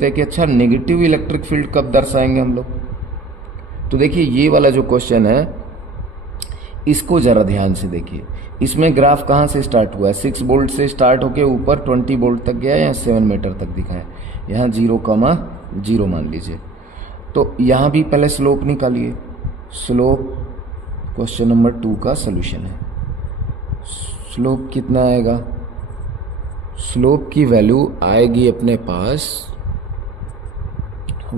लेते हैं कि अच्छा नेगेटिव इलेक्ट्रिक फील्ड कब दर्शाएंगे हम लोग। तो देखिए ये वाला जो क्वेश्चन है इसको जरा ध्यान से देखिए। इसमें ग्राफ कहाँ से स्टार्ट हुआ है, 6 वोल्ट से स्टार्ट होके ऊपर 20 वोल्ट तक गया या 7 मीटर तक दिखा है। यहाँ 0,0 मान लीजिए। तो यहाँ भी पहले स्लोप निकालिए। स्लोप क्वेश्चन नंबर 2 का सोल्यूशन है। स्लोप कितना आएगा, स्लोप की वैल्यू आएगी अपने पास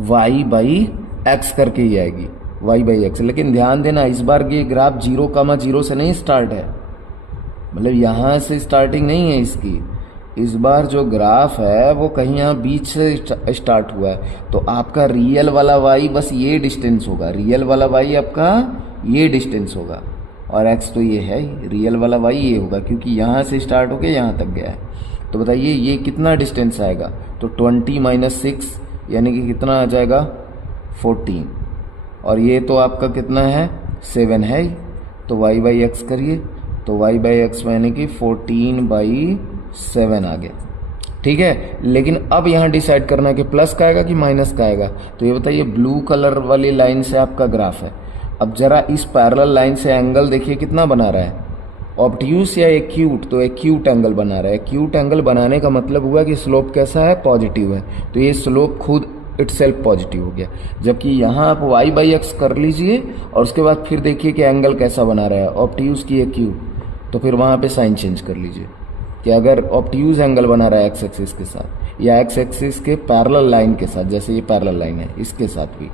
y/x करके ही आएगी, y/x। लेकिन ध्यान देना इस बार ये ग्राफ 0,0 से नहीं स्टार्ट है, मतलब यहाँ से स्टार्टिंग नहीं है इसकी। इस बार जो ग्राफ है वो कहीं यहाँ बीच से स्टार्ट हुआ है। तो आपका रियल वाला y बस ये डिस्टेंस होगा, रियल वाला y आपका ये डिस्टेंस होगा, और x तो ये है ही, रियल वाला y ये होगा क्योंकि यहाँ से स्टार्ट होके यहाँ तक गया है। तो बताइए ये कितना डिस्टेंस आएगा, तो 20 - 6 यानी कि कितना आ जाएगा 14, और ये तो आपका कितना है 7 है ही। तो y/x करिए, तो y/x यानी कि 14/7 आ गया। ठीक है, लेकिन अब यहाँ डिसाइड करना है कि प्लस का आएगा कि माइनस का आएगा। तो ये बताइए ब्लू कलर वाली लाइन से आपका ग्राफ है। अब जरा इस पैरेलल लाइन से एंगल देखिए कितना बना रहा है, ऑब्ट्यूस या एक्यूट, तो एक्यूट एंगल बना रहा है। एक्यूट एंगल बनाने का मतलब हुआ कि स्लोप कैसा है, पॉजिटिव है। तो ये स्लोप खुद इटसेल्फ पॉजिटिव हो गया। जबकि यहाँ आप y/x कर लीजिए और उसके बाद फिर देखिए कि एंगल कैसा बना रहा है, ऑब्ट्यूस की एक्यूट, तो फिर वहाँ पे साइन चेंज कर लीजिए कि अगर ऑब्ट्यूस एंगल बना रहा है x एक्सिस के साथ या x एक्सिस के पैरेलल लाइन के साथ, जैसे ये पैरेलल लाइन है इसके साथ भी,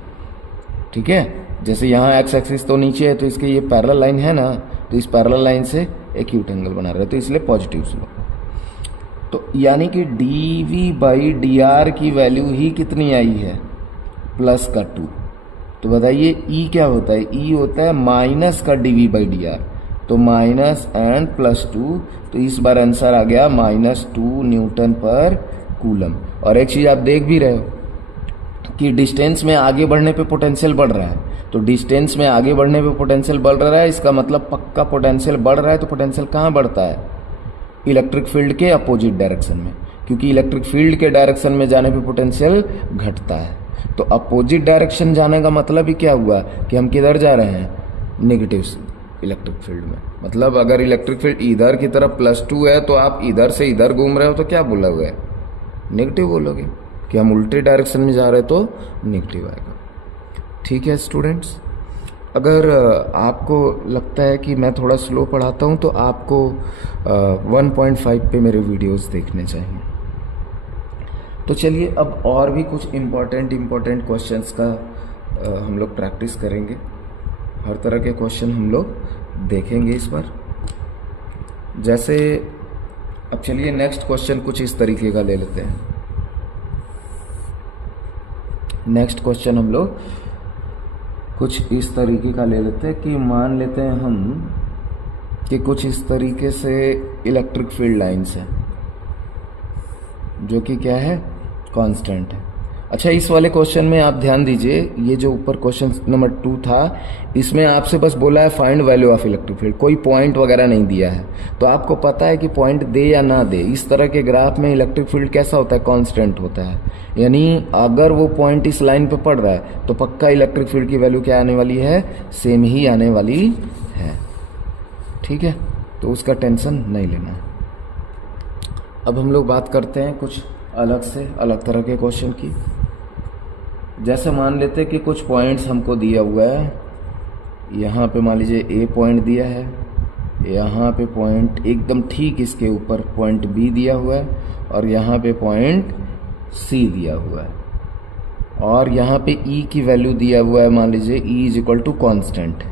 ठीक है। जैसे यहाँ x एक्सिस तो नीचे है तो इसके ये पैरेलल लाइन है ना, तो इस पैरेलल लाइन से एक्यूट एंगल बना रहा है, तो इसलिए पॉजिटिव स्लोप। तो यानी कि dv/dr की वैल्यू ही कितनी आई है, +2। तो बताइए e क्या होता है, e होता है माइनस का dv/dr, तो माइनस एंड +2, तो इस बार आंसर आ गया -2 न्यूटन पर कूलम। और एक चीज आप देख भी रहे हो कि डिस्टेंस में आगे बढ़ने पे पोटेंशियल बढ़ रहा है। तो डिस्टेंस में आगे बढ़ने पे पोटेंशियल बढ़ रहा है, इसका मतलब पक्का पोटेंशियल बढ़ रहा है। तो पोटेंशियल कहाँ बढ़ता है, इलेक्ट्रिक फील्ड के अपोजिट डायरेक्शन में, क्योंकि इलेक्ट्रिक फील्ड के डायरेक्शन में जाने पे पोटेंशियल घटता है। तो अपोजिट डायरेक्शन जाने का मतलब ही क्या हुआ कि हम किधर जा रहे हैं, नेगेटिव इलेक्ट्रिक फील्ड में। मतलब अगर इलेक्ट्रिक फील्ड इधर की तरफ +2 है तो आप इधर से इधर घूम रहे हो तो क्या बोलोगे, नेगेटिव बोलोगे। कि हम उल्टे डायरेक्शन में जा रहे हैं तो नेगेटिव आएगा। ठीक है स्टूडेंट्स, अगर आपको लगता है कि मैं थोड़ा स्लो पढ़ाता हूँ तो आपको 1.5 पे मेरे वीडियोस देखने चाहिए। तो चलिए अब और भी कुछ इम्पोर्टेंट क्वेश्चंस का हम लोग प्रैक्टिस करेंगे। हर तरह के क्वेश्चन हम लोग देखेंगे इस बार। जैसे अब चलिए नेक्स्ट क्वेश्चन कुछ इस तरीके का ले लेते हैं। नेक्स्ट क्वेश्चन हम लोग कुछ इस तरीके का ले लेते हैं कि मान लेते हैं हम कि कुछ इस तरीके से इलेक्ट्रिक फील्ड लाइन्स है जो कि क्या है, कांस्टेंट है। अच्छा, इस वाले क्वेश्चन में आप ध्यान दीजिए, ये जो ऊपर क्वेश्चन नंबर 2 था इसमें आपसे बस बोला है find value of electric field, कोई पॉइंट वगैरह नहीं दिया है। तो आपको पता है कि पॉइंट दे या ना दे, इस तरह के ग्राफ में इलेक्ट्रिक फील्ड कैसा होता है, कांस्टेंट होता है। यानी अगर वो पॉइंट इस लाइन पे पड़ रहा है तो पक्का इलेक्ट्रिक फील्ड की वैल्यू क्या आने वाली है, सेम ही आने वाली है। ठीक है, तो उसका टेंशन नहीं लेना। अब हम लोग बात करते हैं कुछ अलग तरह के क्वेश्चन की। जैसे मान लेते हैं कि कुछ पॉइंट्स हमको दिया हुआ है, यहाँ पे मान लीजिए ए पॉइंट दिया है, यहाँ पे पॉइंट एकदम ठीक इसके ऊपर पॉइंट बी दिया हुआ है, और यहाँ पे पॉइंट सी दिया हुआ है, और यहाँ पे ई की वैल्यू दिया हुआ है, मान लीजिए E is equal to constant.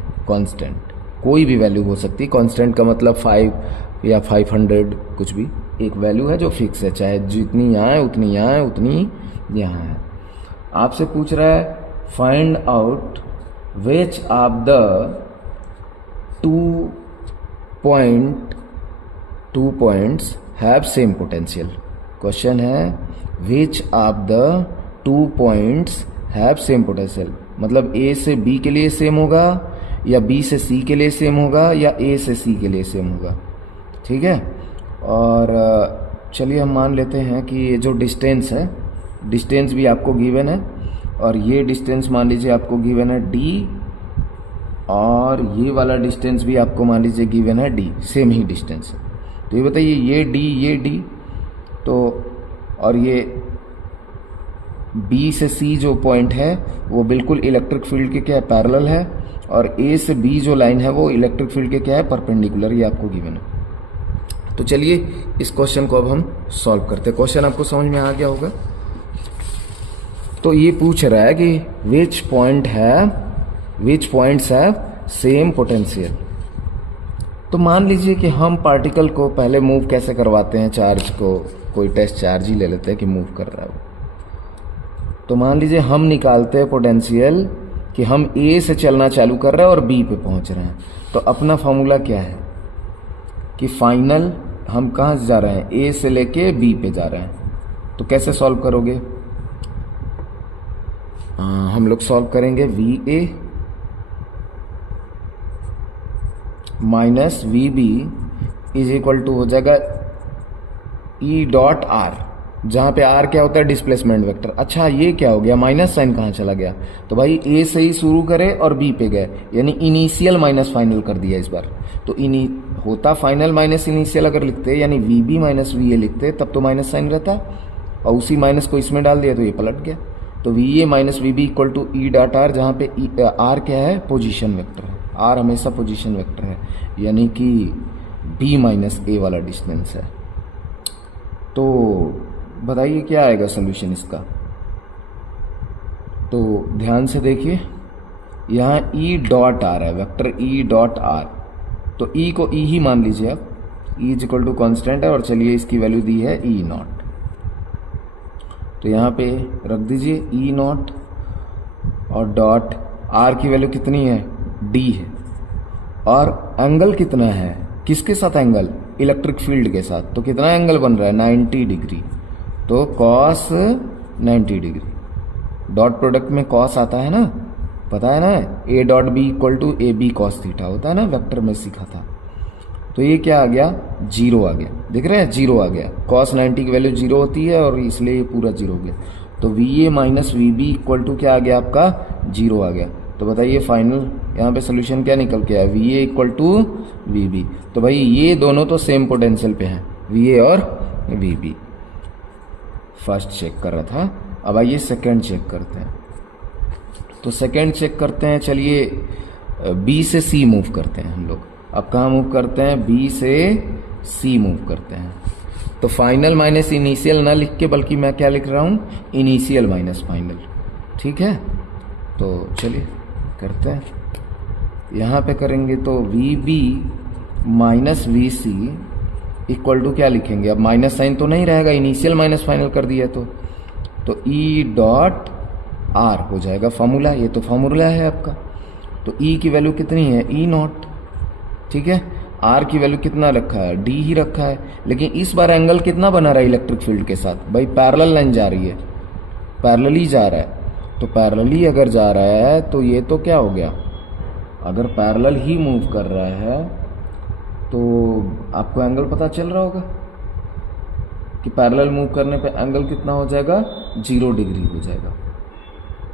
कोई भी वैल्यू हो सकती है, कॉन्स्टेंट का मतलब 5 या 500, कुछ भी एक वैल्यू है जो फिक्स है, चाहे जितनी यहाँ है उतनी यहाँ है उतनी यहाँ है। आपसे पूछ रहा है find out which of the 2 points have same potential. Question है which of the 2 points have same potential, मतलब ए से बी के लिए सेम होगा या बी से सी के लिए सेम होगा या ए से सी के लिए सेम होगा। ठीक है, और चलिए हम मान लेते हैं कि ये जो डिस्टेंस है डिस्टेंस भी आपको गिवन है, और ये डिस्टेंस मान लीजिए आपको गिवन है d, और ये वाला डिस्टेंस भी आपको मान लीजिए गिवन है d, सेम ही डिस्टेंस है। तो ये बताइए ये d, तो और ये B से C जो पॉइंट है वो बिल्कुल इलेक्ट्रिक फील्ड के क्या है, पैरेलल है, और A से B जो लाइन है वो इलेक्ट्रिक फील्ड के क्या है, परपेंडिकुलर, ये आपको गिवन है। तो चलिए इस क्वेश्चन को अब हम सॉल्व करते हैं। क्वेश्चन आपको समझ में आ गया होगा। तो ये पूछ रहा है कि विच पॉइंट्स हैव सेम पोटेंशियल। तो मान लीजिए कि हम पार्टिकल को पहले मूव कैसे करवाते हैं, चार्ज को, कोई टेस्ट चार्ज ही ले लेते हैं कि मूव कर रहा है। तो मान लीजिए हम निकालते हैं पोटेंशियल कि हम A से चलना चालू कर रहे हैं और B पे पहुंच रहे हैं। तो अपना फॉर्मूला क्या है कि फाइनल हम कहाँ से जा रहे हैं, A से लेके B पे जा रहे हैं। तो कैसे सॉल्व करोगे? हम लोग सॉल्व करेंगे VA minus VB is equal to हो जाएगा E डॉट R, जहां पे R क्या होता है, डिस्प्लेसमेंट वेक्टर। अच्छा ये क्या हो गया, माइनस साइन कहाँ चला गया? तो भाई A से ही शुरू करे और B पे गए, यानी इनिशियल माइनस फाइनल कर दिया इस बार। तो होता फाइनल माइनस इनिशियल अगर लिखते, यानी VB माइनस VA लिखते, तब तो माइनस साइन रहता, और उसी माइनस को इसमें डाल दिया तो ये पलट गया। तो VA minus VB equal to E dot R, जहाँ पे R क्या है, पोजिशन वेक्टर है। R हमेशा पोजिशन वेक्टर है, यानी कि B माइनस A वाला डिस्टेंस है। तो बताइए क्या आएगा सोल्यूशन इसका? तो ध्यान से देखिए, यहाँ E डॉट R है, वेक्टर E डॉट R। तो E को E ही मान लीजिए आप, E is equal to constant है, और चलिए इसकी वैल्यू दी है E नॉट। तो यहाँ पे रख दीजिए E नॉट, और डॉट R की वैल्यू कितनी है, D है, और एंगल कितना है, किसके साथ एंगल, इलेक्ट्रिक फील्ड के साथ। तो कितना एंगल बन रहा है, 90 डिग्री। तो cos 90 डिग्री, डॉट प्रोडक्ट में cos आता है ना, पता है ना, A dot B equal to AB cos theta होता है ना, वेक्टर में सीखा था। तो ये क्या आ गया, 0 आ गया, दिख रहा है 0 आ गया। cos 90 की वैल्यू 0 होती है, और इसलिए ये पूरा 0 हो गया। तो VA minus VB equal to क्या आ गया आपका, 0 आ गया। तो बताइए फाइनल यहाँ पे सोल्यूशन क्या निकल के आया, VA इक्वल टू VB। तो भाई ये दोनों तो सेम पोटेंशियल पे हैं, VA और VB। फर्स्ट चेक कर रहा था, अब आइए सेकंड चेक करते हैं। तो सेकंड चेक करते हैं, चलिए B से C मूव करते हैं हम लोग। अब कहाँ मूव करते हैं, B से C मूव करते हैं। तो फाइनल माइनस इनिशियल ना लिख के, बल्कि मैं क्या लिख रहा हूँ, इनिशियल माइनस फाइनल। ठीक है, तो चलिए करते हैं। यहाँ पे करेंगे तो VB minus VC equal to क्या लिखेंगे, अब माइनस साइन तो नहीं रहेगा, इनिशियल माइनस फाइनल कर दिया तो E डॉट R हो जाएगा फॉर्मूला। ये तो फॉर्मूला है आपका। तो E की वैल्यू कितनी है, E नॉट। ठीक है, R की वैल्यू कितना रखा है, D ही रखा है। लेकिन इस बार एंगल कितना बना रहा है इलेक्ट्रिक फील्ड के साथ, भाई पैरेलल लाइन जा रही है, पैरेलली जा रहा है। तो पैरेलली अगर जा रहा है तो ये तो क्या हो गया, अगर पैरेलल ही मूव कर रहा है तो आपको एंगल पता चल रहा होगा कि पैरेलल मूव करने पे एंगल कितना हो जाएगा, 0 डिग्री हो जाएगा।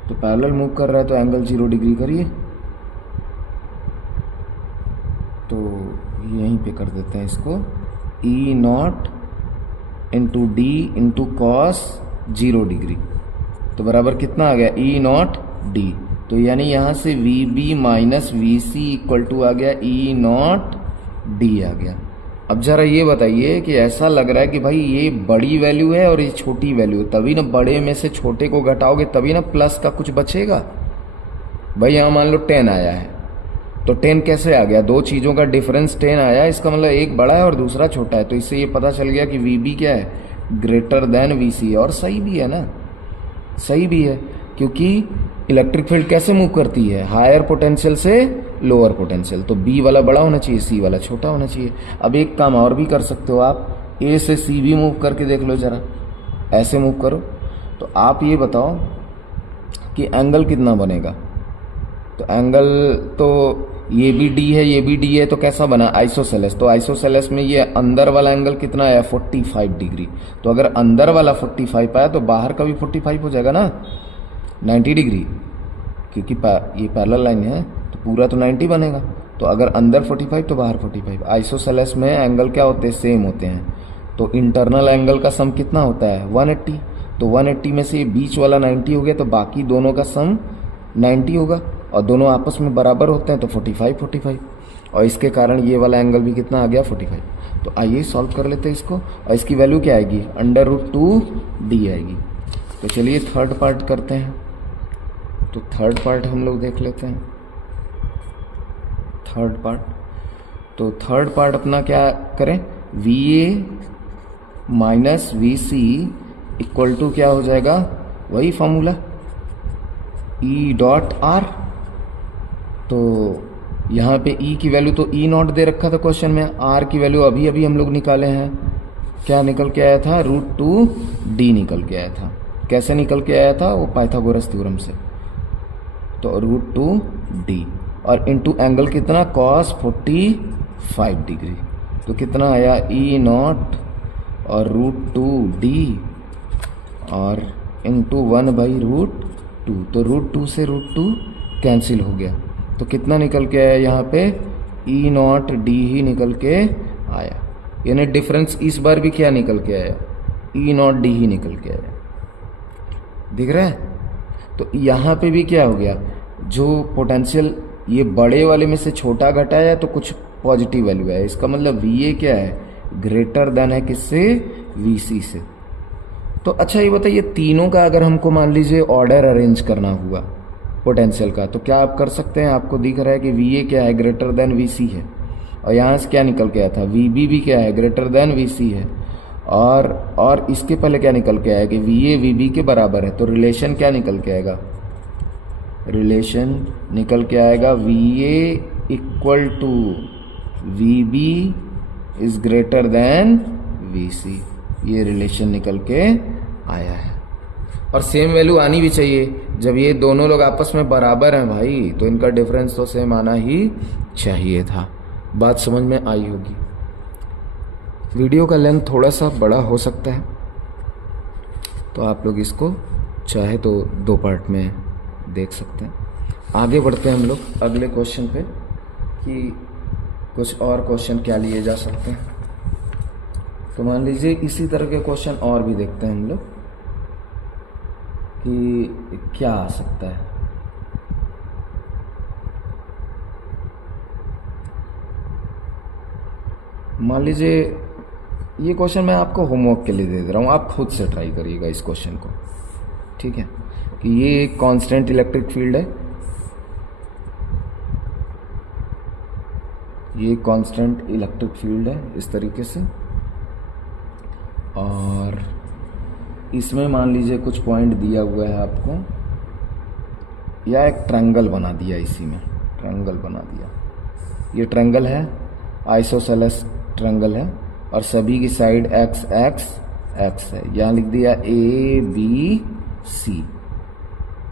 तो पैरेलल मूव कर रहा है तो एंगल 0 डिग्री करिए। तो यहीं पे कर देते हैं इसको, E not into D into cos 0 degree, तो बराबर कितना आ गया, E नॉट D। तो यानी यहाँ से VB minus VC equal to आ गया E नॉट D आ गया। अब जरा ये बताइए कि ऐसा लग रहा है कि भाई ये बड़ी वैल्यू है और ये छोटी वैल्यू है, तभी ना बड़े में से छोटे को घटाओगे तभी ना प्लस का कुछ बचेगा। भाई यहाँ मान लो 10 आया है, तो 10 कैसे आ गया, दो चीज़ों का डिफरेंस 10 आया, इसका मतलब एक बड़ा है और दूसरा छोटा है। तो इससे ये पता चल गया कि VB क्या है, ग्रेटर देन VC। और सही भी है ना, सही भी है, क्योंकि इलेक्ट्रिक फील्ड कैसे मूव करती है, हायर पोटेंशियल से लोअर पोटेंशियल। तो B वाला बड़ा होना चाहिए, C वाला छोटा होना चाहिए। अब एक काम और भी कर सकते हो आप, A से C भी मूव करके देख लो जरा, ऐसे मूव करो। तो आप ये बताओ कि एंगल कितना बनेगा। तो एंगल तो ये भी डी है, ये भी डी है, तो कैसा बना आइसोसेलेस। तो आइसोसेलेस में ये अंदर वाला एंगल कितना आया 45 डिग्री। तो अगर अंदर वाला 45 आया तो बाहर का भी 45 हो जाएगा ना 90 डिग्री, क्योंकि ये पैरेलल लाइन है तो पूरा तो 90 बनेगा। तो अगर अंदर 45 तो बाहर 45। आइसोसेलेस में एंगल क्या होते हैं, सेम होते हैं। तो इंटरनल एंगल का सम कितना होता है 180। तो 180 में से ये बीच वाला 90 हो गया, तो बाकी दोनों का सम 90 होगा, और दोनों आपस में बराबर होते हैं तो 45, और इसके कारण ये वाला एंगल भी कितना आ गया 45। तो आइए सॉल्व कर लेते हैं इसको, और इसकी वैल्यू क्या आएगी √2d आएगी। तो चलिए थर्ड पार्ट करते हैं। तो थर्ड पार्ट हम लोग देख लेते हैं। थर्ड पार्ट अपना क्या करें, VA minus VC equal to क्या हो जाएगा, वही फॉर्मूला E.R। तो यहाँ पे E की वैल्यू तो E0 दे रखा था क्वेश्चन में, R की वैल्यू अभी अभी हम लोग निकाले हैं, क्या निकल के आया था √2d निकल के आया था। कैसे निकल के आया था, वो पाइथागोरस थ्योरम से। तो √2d और इनटू एंगल कितना cos 45 डिग्री, तो कितना आया E0 और √2d और इंटू 1/√2। तो √2 से √2 कैंसिल हो गया, तो कितना निकल के आया यहाँ पे E0d ही निकल के आया। यानी डिफरेंस इस बार भी क्या निकल के आया, E0d ही निकल के आया। दिख रहा है। तो यहाँ पे भी क्या हो गया, जो पोटेंशियल ये बड़े वाले में से छोटा घटाया तो कुछ पॉजिटिव वैल्यू है, इसका मतलब VA क्या है, ग्रेटर देन है किससे, VC से। तो अच्छा ये बताइए, तीनों का अगर हमको मान लीजिए ऑर्डर अरेंज करना हुआ पोटेंशियल का, तो क्या आप कर सकते हैं। आपको दिख रहा है कि VA क्या है, ग्रेटर देन VC है, और यहाँ से क्या निकल के आया था, VB भी क्या है, ग्रेटर देन VC है, और इसके पहले क्या निकल के आया कि VA VB के बराबर है। तो रिलेशन क्या निकल के आएगा, रिलेशन निकल के आएगा VA equal to VB is greater than VC। ये रिलेशन निकल के आया है, और सेम वैल्यू आनी भी चाहिए। जब ये दोनों लोग आपस में बराबर हैं भाई, तो इनका डिफरेंस तो सेम आना ही चाहिए था। बात समझ में आई होगी। वीडियो का लेंथ थोड़ा सा बड़ा हो सकता है, तो आप लोग इसको चाहे तो 2 पार्ट में देख सकते हैं। आगे बढ़ते हैं हम लोग अगले क्वेश्चन पे कि कुछ और क्वेश्चन क्या लिए जा सकते हैं। तो मान लीजिए इसी तरह के क्वेश्चन और भी देखते हैं हम लोग कि क्या आ सकता है। मान लीजिए ये क्वेश्चन मैं आपको होमवर्क के लिए दे दे रहा हूँ, आप खुद से ट्राई करिएगा इस क्वेश्चन को, ठीक है। कि ये एक कांस्टेंट इलेक्ट्रिक फील्ड है, ये कांस्टेंट इलेक्ट्रिक फील्ड है इस तरीके से, और इसमें मान लीजिए कुछ पॉइंट दिया हुआ है आपको, या एक ट्रायंगल बना दिया, इसी में ट्रायंगल बना दिया। ये ट्रायंगल है, आइसोसेलेस ट्रायंगल है, और सभी की साइड x x x है। यहाँ लिख दिया ABC।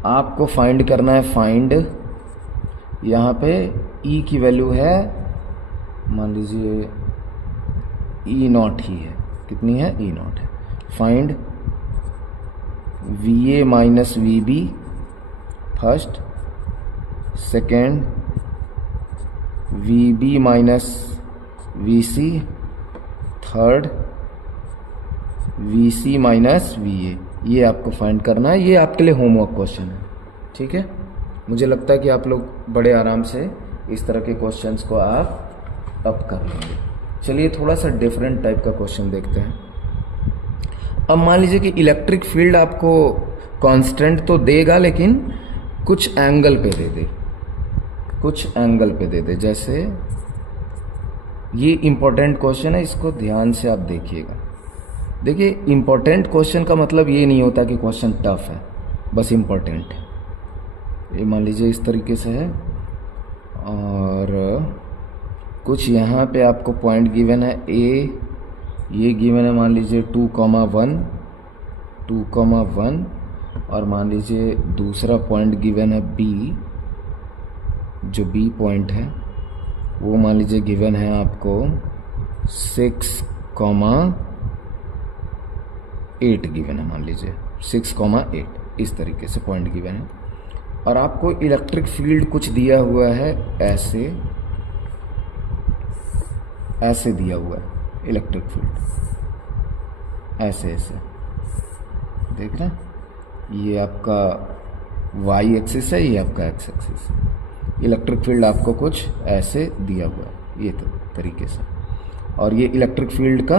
आपको फाइंड करना है, फाइंड यहाँ पे E की वैल्यू है, मान लीजिए E0 ही है, कितनी है E0 है। Find VA minus VB first, second VB minus VC, third VC minus VA। ये आपको फाइंड करना है, ये आपके लिए होमवर्क क्वेश्चन है, ठीक है। मुझे लगता है कि आप लोग बड़े आराम से इस तरह के क्वेश्चंस को आप अब कर लेंगे। चलिए थोड़ा सा डिफरेंट टाइप का क्वेश्चन देखते हैं। अब मान लीजिए कि इलेक्ट्रिक फील्ड आपको कांस्टेंट तो देगा, लेकिन कुछ एंगल पे दे दे, कुछ एंगल पे दे दे। जैसे ये इंपॉर्टेंट क्वेश्चन है, इसको ध्यान से आप देखिएगा। देखिए इंपॉर्टेंट क्वेश्चन का मतलब ये नहीं होता कि क्वेश्चन टफ है, बस इंपॉर्टेंट है। ये मान लीजिए इस तरीके से है, और कुछ यहाँ पे आपको पॉइंट गिवन है ए, ये गिवन है मान लीजिए 2,1, 2,1, और मान लीजिए दूसरा पॉइंट गिवन है बी, जो बी पॉइंट है, वो मान लीजिए गिवन है आपको 6,8 गिवन है, मान लीजिए 6,8 इस तरीके से पॉइंट गिवन है। और आपको इलेक्ट्रिक फील्ड कुछ दिया हुआ है, ऐसे दिया हुआ है इलेक्ट्रिक फील्ड, ऐसे देख रहे हैं, ये आपका वाई एक्सिस है, ये आपका एक्स एक्सिस है। इलेक्ट्रिक फील्ड आपको कुछ ऐसे दिया हुआ है ये तो तरीके से, और ये इलेक्ट्रिक फील्ड का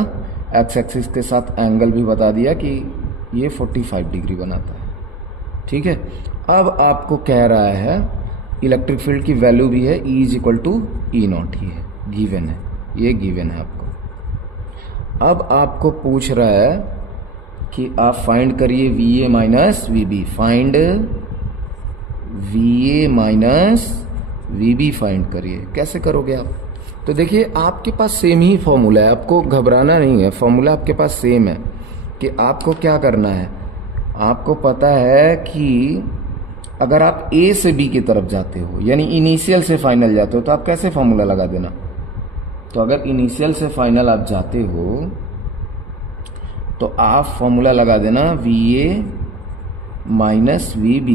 एक्स एक्सिस के साथ एंगल भी बता दिया कि ये 45 डिग्री बनाता है। ठीक है, अब आपको कह रहा है इलेक्ट्रिक फील्ड की वैल्यू भी है E = E0 ही है, गिवन है, ये गिवन है आपको। अब आपको पूछ रहा है कि आप फाइंड करिए VA minus VB, find VA minus VB find करिए। कैसे करोगे आप? तो देखिए आपके पास सेम ही फॉर्मूला है, आपको घबराना नहीं है, फॉर्मूला आपके पास सेम है। कि आपको क्या करना है, आपको पता है कि अगर आप A से B की तरफ जाते हो, यानी इनिशियल से फाइनल जाते हो, तो आप कैसे फॉर्मूला लगा देना। तो अगर इनिशियल से फाइनल आप जाते हो तो आप फॉर्मूला लगा देना VA माइनस VB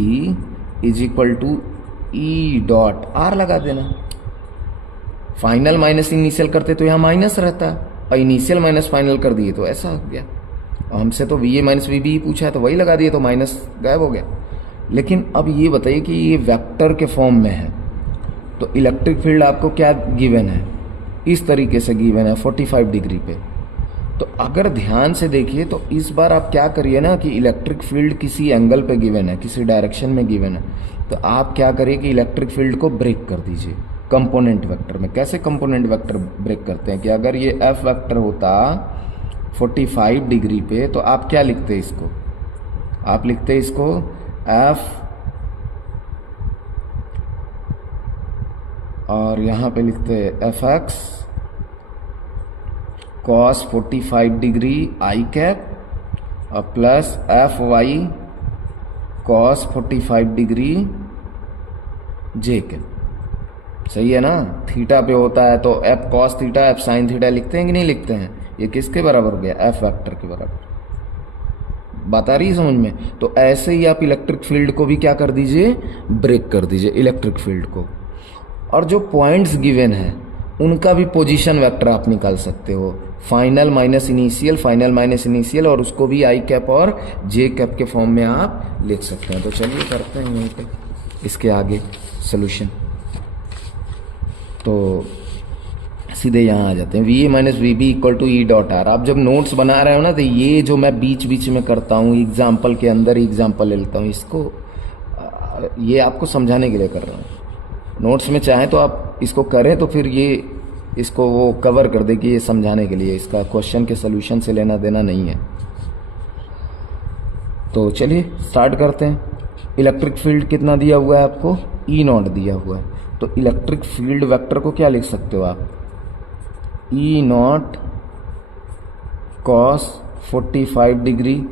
= E.R लगा देना। फाइनल माइनस इनिशियल करते तो यहाँ माइनस रहता, और इनिशियल माइनस फाइनल कर दिए तो ऐसा हो गया। और हमसे तो VA माइनस VB ही पूछा है, तो वही लगा दिए तो माइनस गायब हो गया। लेकिन अब ये बताइए कि ये वेक्टर के फॉर्म में है, तो इलेक्ट्रिक फील्ड आपको क्या गिवन है, इस तरीके से गिवन है 45 डिग्री पे। तो अगर ध्यान से देखिए तो इस बार आप क्या करिए ना कि इलेक्ट्रिक फील्ड किसी एंगल पे गिवन है, किसी डायरेक्शन में गिवन है, तो आप क्या करिए कि इलेक्ट्रिक फील्ड को ब्रेक कर दीजिए कंपोनेंट वेक्टर में। कैसे कंपोनेंट वेक्टर ब्रेक करते हैं कि अगर ये F वेक्टर होता 45 डिग्री पे, तो आप क्या लिखते इसको, आप लिखते इसको F, और यहां पे लिखते Fx cos 45 degree I cap और plus Fy cos 45 degree J cap. सही है ना, थीटा पे होता है तो F cos theta F sin theta लिखते हैं कि नहीं लिखते हैं। ये किसके बराबर हो गया, F वेक्टर के बराबर। बात आ रही है समझ में। तो ऐसे ही आप इलेक्ट्रिक फील्ड को भी क्या कर दीजिए, ब्रेक कर दीजिए इलेक्ट्रिक फील्ड को। और जो पॉइंट्स गिवन है उनका भी पोजीशन वेक्टर आप निकाल सकते हो, final minus initial, final minus initial, और उसको भी I कैप और J कैप के फॉर्म में आप लिख सकते हैं। तो चलिए करते हैं यहीं पे इसके आगे सोल्यूशन। तो सीधे यहाँ आ जाते हैं, VA माइनस VB = E.R। आप जब नोट्स बना रहे हो ना, तो ये जो मैं बीच बीच में करता हूँ एग्जाम्पल के अंदर एग्जाम्पल ले लेता हूँ, इसको ये आपको समझाने के लिए कर रहा हूँ। नोट्स में चाहें तो आप इसको करें तो फिर ये इसको वो कवर कर दे कि ये समझाने के लिए, इसका क्वेश्चन के सोल्यूशन से लेना देना नहीं है। तो चलिए स्टार्ट करते हैं। इलेक्ट्रिक फील्ड कितना दिया हुआ है आपको, E0 दिया हुआ है। तो इलेक्ट्रिक फील्ड वेक्टर को क्या लिख सकते हो आप, E0 cos 45 degree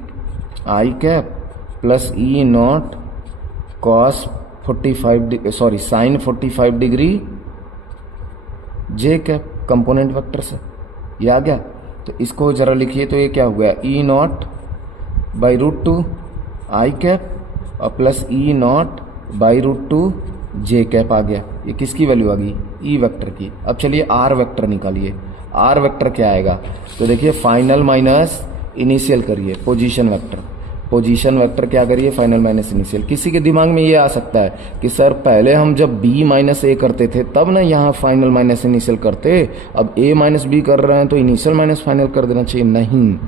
I cap plus E0 cos 45 sin 45 degree J cap component vector से। ये आ गया। तो इसको जरा लिखिए, तो ये क्या हुआ, E0 √2 I कैप और प्लस E0 √2 J कैप आ गया। ये किसकी वैल्यू आ गई, E वेक्टर की। अब चलिए R वेक्टर निकालिए। R वेक्टर क्या आएगा, तो देखिए फाइनल माइनस इनिशियल करिए, पोजीशन वेक्टर। पोजीशन वेक्टर क्या करिए, फाइनल माइनस इनिशियल। किसी के दिमाग में ये आ सकता है कि सर पहले हम जब B माइनस A करते थे तब ना यहाँ फाइनल माइनस इनिशियल करते, अब A माइनस B कर रहे हैं तो इनिशियल माइनस फाइनल कर देना चाहिए। नहीं,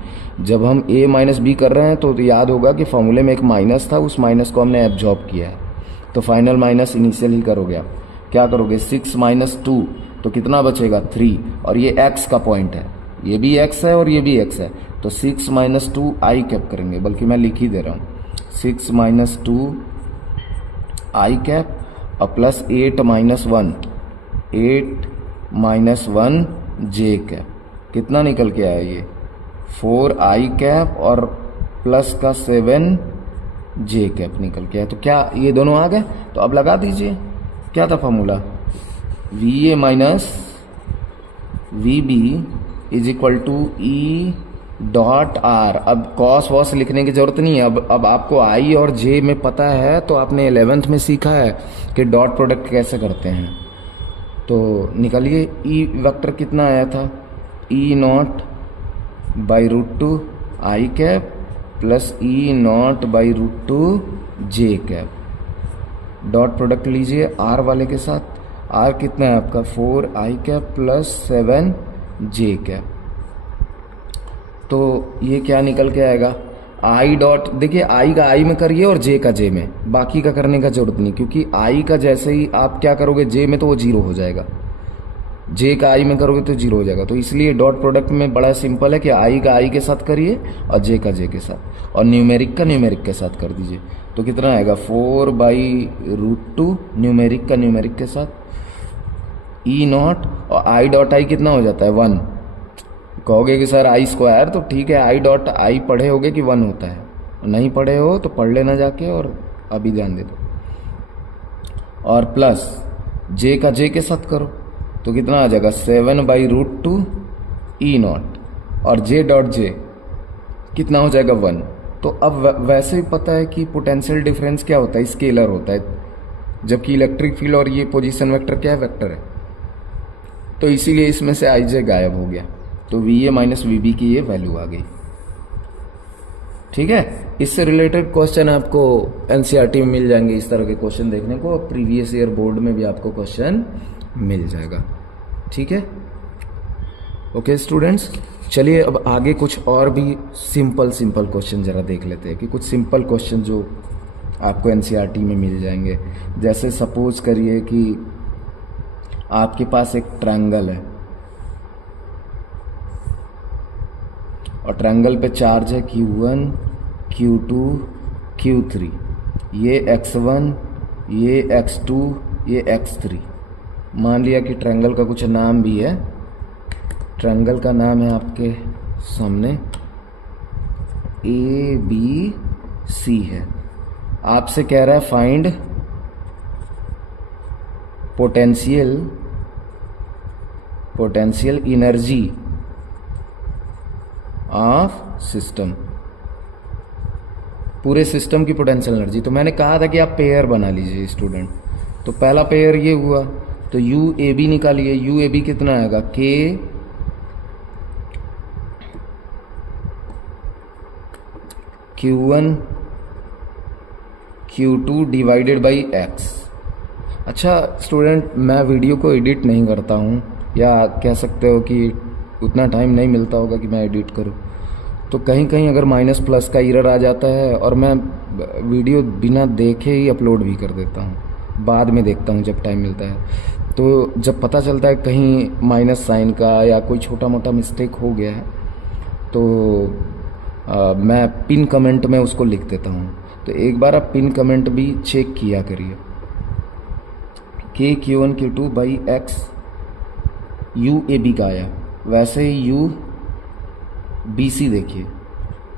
जब हम A माइनस B कर रहे हैं तो याद होगा कि फॉर्मूले में एक माइनस था, उस माइनस को हमने एब्जॉर्ब किया है, तो फाइनल माइनस इनिशियल ही करोगे आप। क्या करोगे, 6 - 2 तो कितना बचेगा, 3, और ये x का पॉइंट है, ये भी x है और ये भी x है, तो 6 - 2 I कैप करेंगे, बल्कि मैं लिख ही दे रहा हूँ 6 - 2 I कैप और प्लस 8 - 1 J कैप। कितना निकल के आया ये, 4 I कैप और प्लस का 7 J कैप निकल के आया। तो क्या ये दोनों आ गए, तो अब लगा दीजिए। क्या था formula, V A minus V B is equal to E dot R. अब कॉस वॉस लिखने की जरूरत नहीं है। अब आपको आई और जे में पता है, तो आपने 11th में सीखा है कि डॉट प्रोडक्ट कैसे करते हैं। तो निकालिए, ई वेक्टर कितना आया था, E naught by root two I cap plus E naught by root two J cap. Dot product लीजिए आर वाले के साथ। आर कितना है आपका 4 I cap plus 7 J cap. तो ये क्या निकल के आएगा, आई डॉट, देखिए आई का आई में करिए और जे का जे में, बाकी का करने का जरूरत नहीं, क्योंकि आई का जैसे ही आप क्या करोगे जे में तो वो जीरो हो जाएगा, जे का आई में करोगे तो जीरो हो जाएगा। तो इसलिए डॉट प्रोडक्ट में बड़ा सिंपल है कि आई का आई के साथ करिए और जे का जे के साथ, और न्यूमेरिक का न्यूमेरिक के साथ कर दीजिए। तो कितना आएगा 4 बाई रूट टू, न्यूमेरिक का न्यूमेरिक के साथ, ई नॉट, और आई डॉट आई कितना हो जाता है 1। कहोगे कि सर आई स्क्वायर, तो ठीक है, आई डॉट आई पढ़े होगे कि 1 होता है, नहीं पढ़े हो तो पढ़ लेना जाके, और अभी ध्यान दे दो। और प्लस जे का जे के साथ करो तो कितना आ जाएगा 7 by root two E naught, और जे डॉट जे कितना हो जाएगा 1। तो अब वैसे ही पता है कि पोटेंशियल डिफरेंस क्या होता है, स्केलर होता है, जबकि इलेक्ट्रिक फील्ड और ये पोजीशन वेक्टर क्या है, वेक्टर है। तो इसीलिए इसमें से आई जे गायब हो गया, तो V A minus V B की ये वैल्यू आ गई। ठीक है, इससे रिलेटेड क्वेश्चन आपको एनसीईआरटी में मिल जाएंगे, इस तरह के क्वेश्चन देखने को, प्रीवियस ईयर बोर्ड में भी आपको क्वेश्चन मिल जाएगा। ठीक है, ओके स्टूडेंट्स, चलिए अब आगे कुछ और भी सिंपल क्वेश्चन जरा देख लेते हैं कि कुछ सिंपल क्वेश्चन जो आपको एनसीईआरटी में मिल जाएंगे। जैसे सपोज करिए कि आपके पास एक ट्रायंगल है और ट्रायंगल पे चार्ज है Q1, Q2, Q3, ये X1, ये X2, ये X3। मान लिया कि ट्रायंगल का कुछ नाम भी है, ट्रायंगल का नाम है आपके सामने ABC है। आपसे कह रहा है find potential energy of system, पूरे सिस्टम की पोटेंशियल एनर्जी। तो मैंने कहा था कि आप पेयर बना लीजिए स्टूडेंट। तो पहला पेयर ये हुआ, तो यू ए बी निकालिए। यू ए बी कितना आएगा के Q1 Q2 divided by x. अच्छा स्टूडेंट, मैं वीडियो को एडिट नहीं करता हूँ, या कह सकते हो कि उतना टाइम नहीं मिलता होगा कि मैं एडिट करूँ, तो कहीं कहीं अगर माइनस प्लस का एरर आ जाता है और मैं वीडियो बिना देखे ही अपलोड भी कर देता हूँ, बाद में देखता हूँ जब टाइम मिलता है। तो जब पता चलता है कहीं माइनस साइन का या कोई छोटा मोटा मिस्टेक हो गया है, तो मैं पिन कमेंट में उसको लिख देता हूँ। तो एक बार आप पिन कमेंट भी चेक किया करिए। K Q1 Q2 by X U A B का आया, वैसे ही यू बी सी देखिए,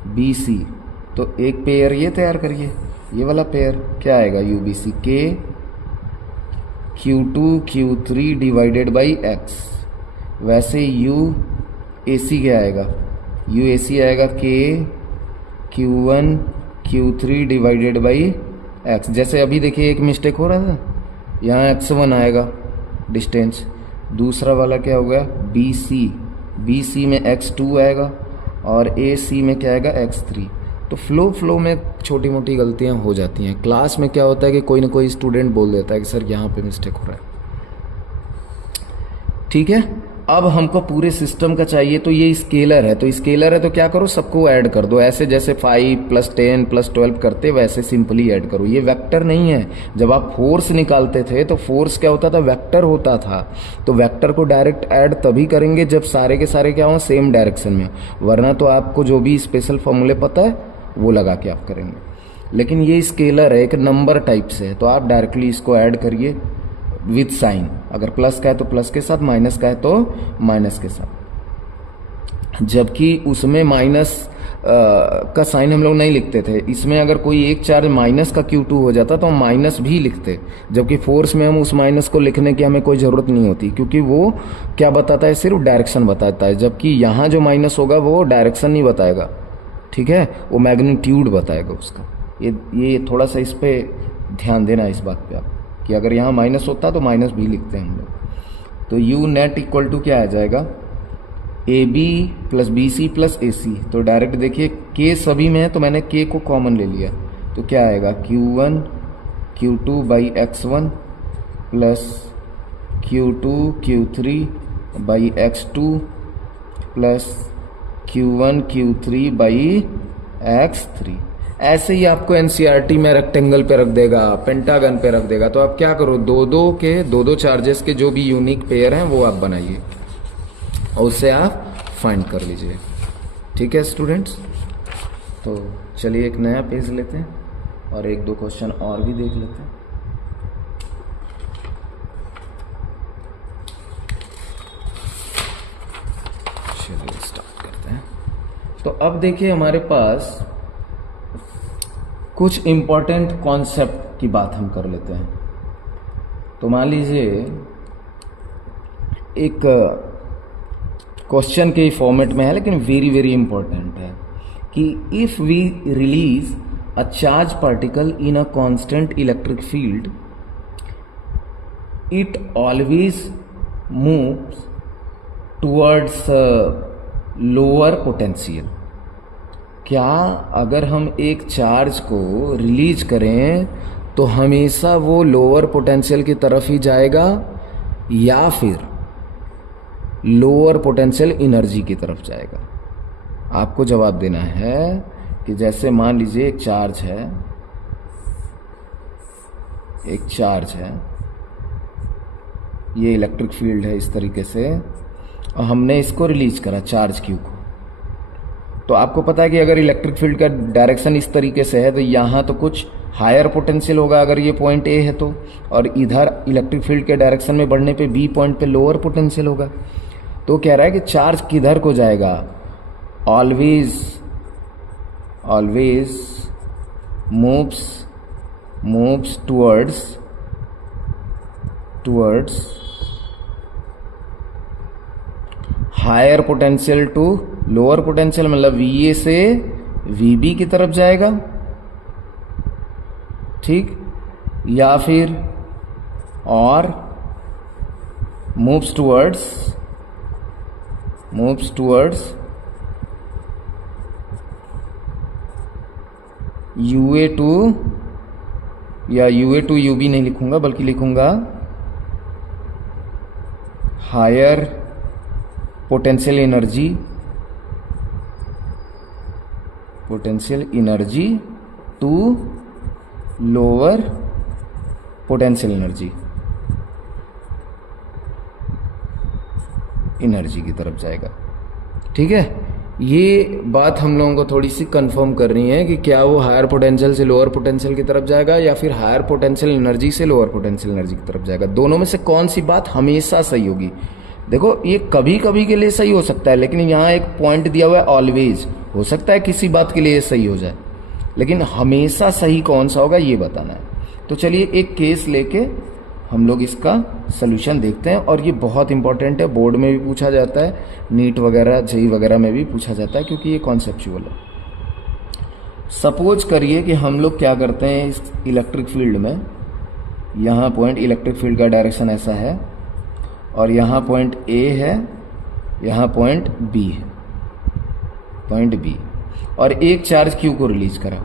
बी सी, तो एक पेयर ये तैयार करिए, ये वाला पेयर क्या आएगा यू बी सी के Q2 Q3 divided by x. वैसे यू ए सी क्या आएगा, यू ए सी आएगा के Q1 Q3 divided by x. जैसे अभी देखिए एक मिस्टेक हो रहा था, यहाँ x1 आएगा डिस्टेंस, दूसरा वाला क्या हो गया बी सी में x2 आएगा, और ए सी में क्या आएगा x3। तो फ्लो में छोटी मोटी गलतियां हो जाती हैं। क्लास में क्या होता है कि कोई ना कोई स्टूडेंट बोल देता है कि सर यहाँ पे मिस्टेक हो रहा है। ठीक है, अब हमको पूरे सिस्टम का चाहिए, तो ये स्केलर है, तो स्केलर है तो क्या करो सबको ऐड कर दो, ऐसे जैसे 5 + 10 + 12 करते वैसे सिंपली ऐड करो। ये वेक्टर नहीं है। जब आप फोर्स निकालते थे तो फोर्स क्या होता था, वेक्टर होता था। तो वेक्टर को डायरेक्ट ऐड तभी करेंगे जब सारे के सारे क्या हो सेम डायरेक्शन में, वरना तो आपको जो भी स्पेशल फॉर्मूले पता है वो लगा के आप करेंगे। लेकिन ये स्केलर है, एक नंबर टाइप से है, तो आप डायरेक्टली इसको ऐड करिए विथ साइन। अगर प्लस का है तो प्लस के साथ, माइनस का है तो माइनस के साथ। जबकि उसमें माइनस का साइन हम लोग नहीं लिखते थे। इसमें अगर कोई एक चार्ज माइनस का Q2 हो जाता तो हम माइनस भी लिखते, जबकि फोर्स में हम उस माइनस को लिखने की हमें कोई ज़रूरत नहीं होती, क्योंकि वो क्या बताता है, सिर्फ डायरेक्शन बताता है। जबकि यहाँ जो माइनस होगा वो डायरेक्शन नहीं बताएगा, ठीक है, वो मैग्नीट्यूड बताएगा उसका। ये थोड़ा सा इस पर ध्यान देना इस बात पे आप, कि अगर यहाँ माइनस होता तो माइनस भी लिखते हैं हम लोग। तो यू नेट इक्वल टू क्या आ जाएगा, A B plus B C plus A C. तो डायरेक्ट देखिए के सभी में है तो मैंने के को कॉमन ले लिया, तो क्या आएगा Q1 Q2 by X1 plus Q2 Q3 by X2 plus Q1 Q3 by X3। ऐसे ही आपको एनसीईआरटी में रेक्टेंगल पे रख देगा, पेंटागन पे रख देगा। तो आप क्या करो, दो दो चार्जेस के जो भी यूनिक पेयर हैं वो आप बनाइए और उससे आप फाइंड कर लीजिए। ठीक है स्टूडेंट्स, तो चलिए एक नया पेज लेते हैं और एक दो क्वेश्चन और भी देख लेते हैं। चलिए स्टार्ट करते हैं। तो अब देखिए हमारे पास कुछ इम्पोर्टेंट कॉन्सेप्ट की बात हम कर लेते हैं। तो मान लीजिए एक क्वेश्चन के फॉर्मेट में है, लेकिन वेरी वेरी इंपॉर्टेंट है कि if we release a charge particle in a constant electric field, it always moves towards lower potential. क्या अगर हम एक चार्ज को रिलीज करें तो हमेशा वो लोअर पोटेंशियल की तरफ ही जाएगा, या फिर लोअर पोटेंशियल एनर्जी की तरफ जाएगा? आपको जवाब देना है कि जैसे मान लीजिए एक चार्ज है, ये इलेक्ट्रिक फील्ड है इस तरीके से, और हमने इसको रिलीज करा चार्ज क्यू को। तो आपको पता है कि अगर इलेक्ट्रिक फील्ड का डायरेक्शन इस तरीके से है तो यहाँ तो कुछ हायर पोटेंशियल होगा अगर ये पॉइंट ए है तो, और इधर इलेक्ट्रिक फील्ड के डायरेक्शन में बढ़ने पे बी पॉइंट पे लोअर पोटेंशियल होगा। तो कह रहा है कि चार्ज किधर को जाएगा, always moves towards higher potential to lower potential, मतलब VA से VB की तरफ जाएगा, ठीक, या फिर और मूव्स टुवर्ड्स UA टू, या UA टू UB नहीं लिखूंगा बल्कि लिखूंगा higher potential energy to lower potential energy की तरफ जाएगा। ठीक है, ये बात हम लोगों को थोड़ी सी कंफर्म करनी है कि क्या वो हायर पोटेंशियल से लोअर पोटेंशियल की तरफ जाएगा या फिर हायर पोटेंशियल एनर्जी से लोअर पोटेंशियल एनर्जी की तरफ जाएगा। दोनों में से कौन सी बात हमेशा सही होगी? देखो ये कभी कभी के लिए सही हो सकता है, लेकिन यहाँ एक पॉइंट दिया हुआ है ऑलवेज, हो सकता है किसी बात के लिए ये सही हो जाए, लेकिन हमेशा सही कौन सा होगा ये बताना है। तो चलिए एक केस लेके हम लोग इसका सलूशन देखते हैं, और ये बहुत इंपॉर्टेंट है, बोर्ड में भी पूछा जाता है, नीट वगैरह जेईई वगैरह में भी पूछा जाता है, क्योंकि ये कॉन्सेप्चुअल है। सपोज करिए कि हम लोग क्या करते हैं इस इलेक्ट्रिक फील्ड में, यहाँ पॉइंट इलेक्ट्रिक फील्ड का डायरेक्शन ऐसा है और यहाँ पॉइंट A है, यहाँ पॉइंट B है, पॉइंट B, और एक चार्ज Q को रिलीज करा।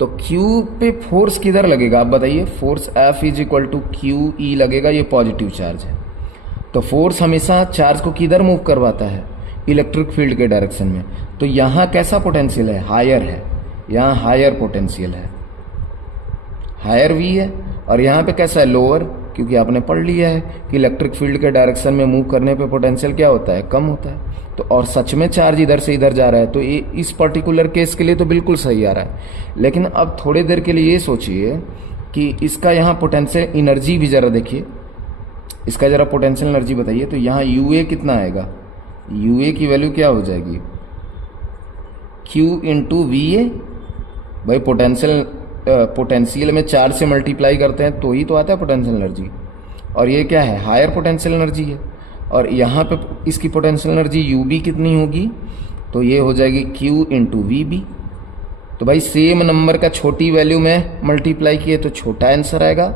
तो Q पे फोर्स किधर लगेगा आप बताइए? Force F is equal to QE लगेगा, ये पॉजिटिव चार्ज है। तो फोर्स हमेशा चार्ज को किधर मूव करवाता है? इलेक्ट्रिक फील्ड के डायरेक्शन में। तो यहाँ कैसा पोटेंशियल है? हायर है, यहाँ हायर पोटेंशियल है, हायर V है, और यहाँ पे कैसा है? लोअर, क्योंकि आपने पढ़ लिया है कि इलेक्ट्रिक फील्ड के डायरेक्शन में मूव करने पे पोटेंशियल क्या होता है? कम होता है। तो और सच में चार्ज इधर से इधर जा रहा है, तो ये इस पर्टिकुलर केस के लिए तो बिल्कुल सही आ रहा है। लेकिन अब थोड़ी देर के लिए ये सोचिए कि इसका यहाँ पोटेंशियल एनर्जी भी जरा देखिए, इसका जरा पोटेंशियल एनर्जी बताइए। तो यहाँ UA कितना आएगा? UA की वैल्यू क्या हो जाएगी? Q into V A. भाई पोटेंशियल में चार्ज से मल्टीप्लाई करते हैं तो ही तो आता है पोटेंशियल एनर्जी। और ये क्या है, हायर पोटेंशियल एनर्जी है। और यहाँ पे इसकी पोटेंशियल एनर्जी यू बी कितनी होगी, तो ये हो जाएगी Q इंटू वी बी। तो भाई सेम नंबर का छोटी वैल्यू में मल्टीप्लाई किए तो छोटा आंसर आएगा,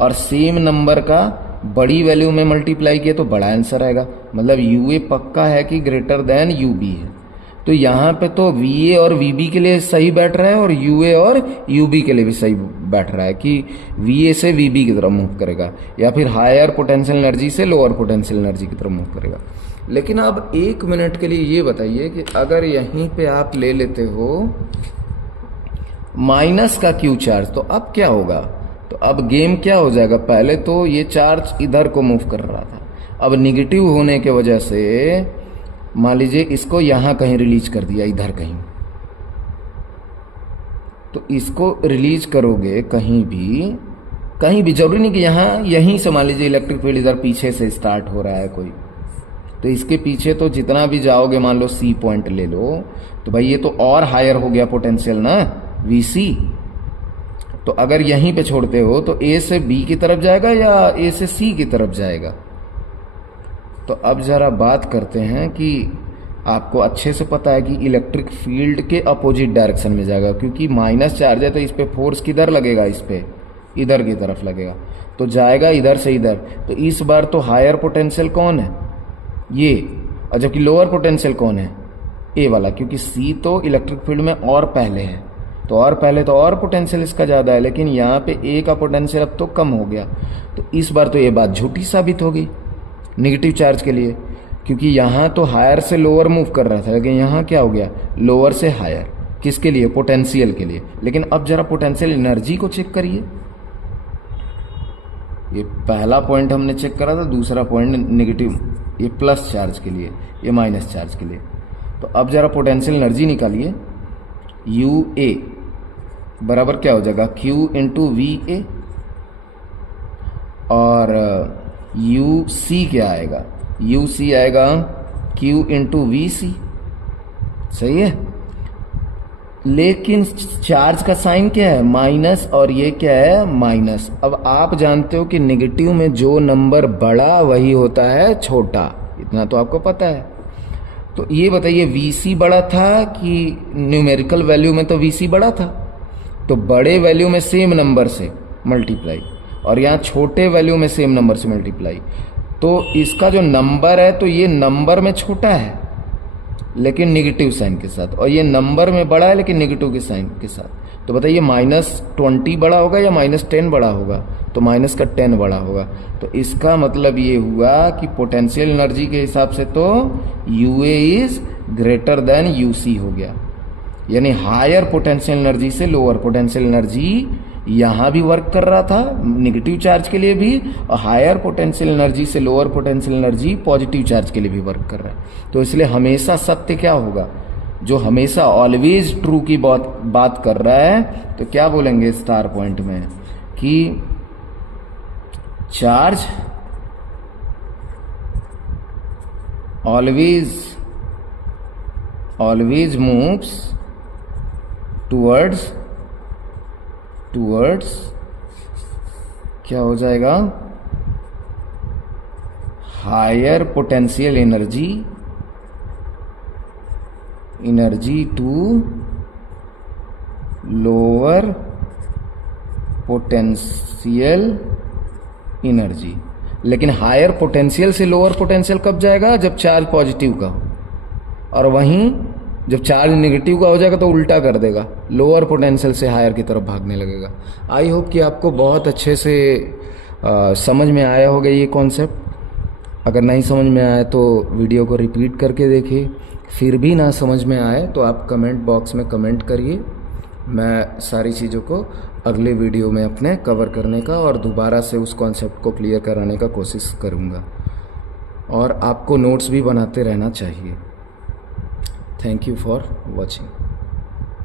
और सेम नंबर का बड़ी वैल्यू में मल्टीप्लाई किए तो बड़ा आंसर आएगा। मतलब यू ए पक्का है कि ग्रेटर देन यू बी है। तो यहाँ पे तो वी ए और वी बी के लिए सही बैठ रहा है और यू ए और यू बी के लिए भी सही बैठ रहा है कि वी ए से वी बी की तरफ मूव करेगा, या फिर हायर पोटेंशियल एनर्जी से लोअर पोटेंशियल एनर्जी की तरफ मूव करेगा। लेकिन अब 1 मिनट के लिए ये बताइए कि अगर यहीं पे आप ले लेते हो माइनस का क्यू चार्ज, तो अब क्या होगा। तो अब गेम क्या हो जाएगा, पहले तो ये चार्ज इधर को मूव कर रहा था, अब निगेटिव होने के वजह से मान लीजिए इसको यहां कहीं रिलीज कर दिया, इधर कहीं। तो इसको रिलीज करोगे कहीं भी जरूरी नहीं कि यहीं से मान लीजिए इलेक्ट्रिक फील्ड इधर पीछे से स्टार्ट हो रहा है कोई, तो इसके पीछे तो जितना भी जाओगे, मान लो सी पॉइंट ले लो, तो भाई ये तो और हायर हो गया पोटेंशियल ना, वीसी। तो अगर यहीं पे छोड़ते हो तो ए से बी की तरफ जाएगा या ए से सी की तरफ जाएगा। तो अब जरा बात करते हैं कि आपको अच्छे से पता है कि इलेक्ट्रिक फील्ड के अपोजिट डायरेक्शन में जाएगा, क्योंकि माइनस चार्ज है तो इस पे फोर्स किधर लगेगा, इस पे इधर की तरफ लगेगा, तो जाएगा इधर से इधर। तो इस बार तो हायर पोटेंशियल कौन है, ये, और जबकि लोअर पोटेंशियल कौन है, ए वाला, क्योंकि सी तो इलेक्ट्रिक फील्ड में और पहले है, तो और पहले तो और पोटेंशियल इसका ज़्यादा है, लेकिन यहाँ पे ए का पोटेंशियल अब तो कम हो गया। तो इस बार तो ये बात झूठी साबित होगी नेगेटिव चार्ज के लिए, क्योंकि यहाँ तो हायर से लोअर मूव कर रहा था, लेकिन यहाँ क्या हो गया, लोअर से हायर। किसके लिए, पोटेंशियल के लिए। लेकिन अब जरा पोटेंशियल एनर्जी को चेक करिए। ये पहला पॉइंट हमने चेक करा था, दूसरा पॉइंट नेगेटिव, ये प्लस चार्ज के लिए, ये माइनस चार्ज के लिए। तो अब जरा पोटेंशियल एनर्जी निकालिए। यू ए बराबर क्या हो जाएगा, Q इंटू वी ए, और यू सी क्या आएगा, यू सी आएगा Q इंटू वी सी। सही है, लेकिन चार्ज का साइन क्या है, माइनस, और ये क्या है, माइनस। अब आप जानते हो कि नेगेटिव में जो नंबर बड़ा वही होता है छोटा, इतना तो आपको पता है। तो ये बताइए Vc बड़ा था कि न्यूमेरिकल वैल्यू में तो Vc बड़ा था, तो बड़े वैल्यू में सेम नंबर से मल्टीप्लाई, और यहाँ छोटे वैल्यू में सेम नंबर से मल्टीप्लाई। तो इसका जो नंबर है तो ये नंबर में छोटा है लेकिन नेगेटिव साइन के साथ, और ये नंबर में बड़ा है लेकिन नेगेटिव के साइन के साथ। तो बताइए -20 बड़ा होगा या -10 बड़ा होगा, तो माइनस का 10 बड़ा होगा। तो इसका मतलब ये हुआ कि पोटेंशियल एनर्जी के हिसाब से तो U A is greater than U C हो गया, यानी हायर पोटेंशियल एनर्जी से लोअर पोटेंशियल एनर्जी यहाँ भी वर्क कर रहा था नेगेटिव चार्ज के लिए भी, और हायर पोटेंशियल एनर्जी से lower potential energy positive charge के लिए भी वर्क कर रहा है। तो इसलिए हमेशा सत्य क्या होगा, जो हमेशा ऑलवेज ट्रू की बात कर रहा है, तो क्या बोलेंगे स्टार पॉइंट में कि चार्ज always moves towards क्या हो जाएगा, higher potential energy to lower potential energy. लेकिन हायर पोटेंशियल से लोअर पोटेंशियल कब जाएगा, जब चार्ज पॉजिटिव का हो, और वहीं जब चार्ज नेगेटिव का हो जाएगा तो उल्टा कर देगा, लोअर पोटेंशियल से हायर की तरफ भागने लगेगा। आई होप कि आपको बहुत अच्छे से समझ में आया होगा ये कॉन्सेप्ट। अगर नहीं समझ में आया तो वीडियो को रिपीट करके देखिए, फिर भी ना समझ में आए तो आप कमेंट बॉक्स में कमेंट करिए। मैं सारी चीज़ों को अगले वीडियो में अपने कवर करने का और दोबारा से उस कॉन्सेप्ट को क्लियर कराने का कोशिश करूँगा, और आपको नोट्स भी बनाते रहना चाहिए। Thank you for watching.